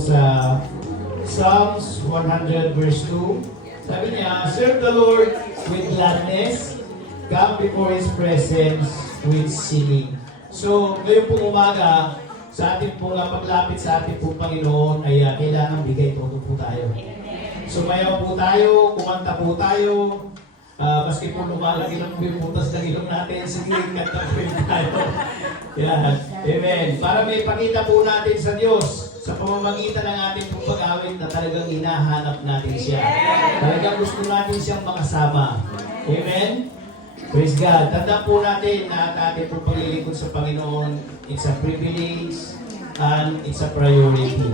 sa Psalms 100 verse 2. Sabi niya, serve the Lord with gladness, come before His presence with singing. So, ngayon pong umaga, sa ating pong paglapit sa ating pong Panginoon ay kailangan bigay todo po tayo. Sumayaw po tayo, kumanta po tayo, maski po lumalaki ng butas ng ilong natin, sige, kanta po tayo. Yan. Amen. Para may pakita po natin sa Diyos, sa pamamagitan ng ating pong pag-awit na talagang hinahanap natin siya. Talagang gusto natin siyang makasama. Amen? Praise God. Tandaan po natin na at ating pong paglilingkod sa Panginoon, it's a privilege and it's a priority.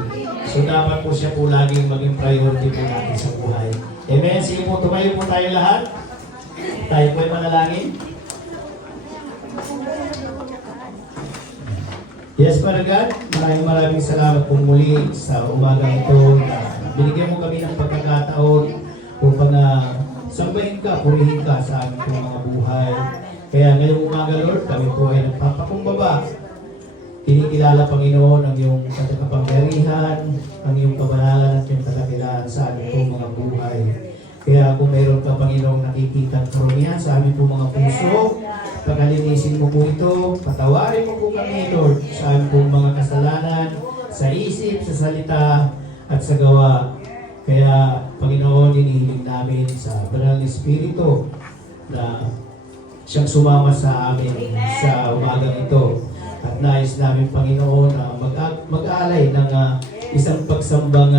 So dapat po siya po laging maging priority po natin sa buhay. Amen? Sige po, tumayo po tayo lahat. Tayo po ay manalangin. Yes, Father God, maraming salamat po muli sa umagang ito na binigyan mo kami ng pagkakataon upang sambahin ka, purihin ka sa aming po mga buhay. Kaya ngayong umaga, Lord, kami po ay nagpapakumbaba. Kinikilala, Panginoon, ang iyong kapangyarihan, ang iyong kabanalan at iyong kadakilaan sa aming po mga buhay. Kaya kung mayroon ka, Panginoong, nakikita ang karunihan sa aming po mga puso, pagalinisin mo po ito, patawarin mo po kami, Lord, sa aming po mga kasalanan, sa isip, sa salita, at sa gawa. Kaya, Panginoon, hinihiling namin sa Banal na Espiritu na siyang sumama sa amin sa umagang ito. At nais namin, Panginoon, na mag-alay ng isang pagsambang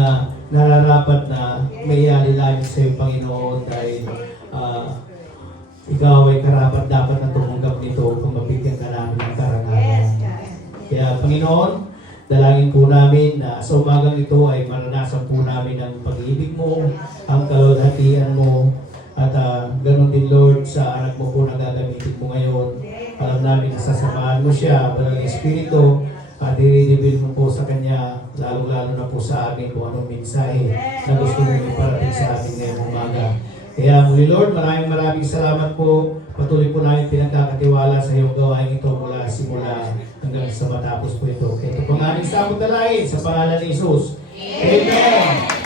nararapat na may alilalim sa iyo, Panginoon, dahil ikaw ay karapat dapat na tumanggap nito kung mabigyan ka namin ng karangalan. Kaya, Panginoon, dalangin po namin na sa umagang ito ay maranasan po namin ang pag-ibig mo, ang kalulhatian mo, at ganoon din, Lord, sa anak mo po na gagamitin mo ngayon. Alam namin na sasamahan mo siya, Banal na Espiritu, at i-reveal mo po sa kanya, lalo-lalo na po sa amin kung anong mensahe na gusto mo iparating sa amin ngayong umaga. Kaya muli, Lord, maraming salamat po. Patuloy po namin pinagkakatiwala sa iyong gawain ito mula simula hanggang sa matapos po ito. Ito po ang aming samot na langit sa pangalan ni Jesus. Amen!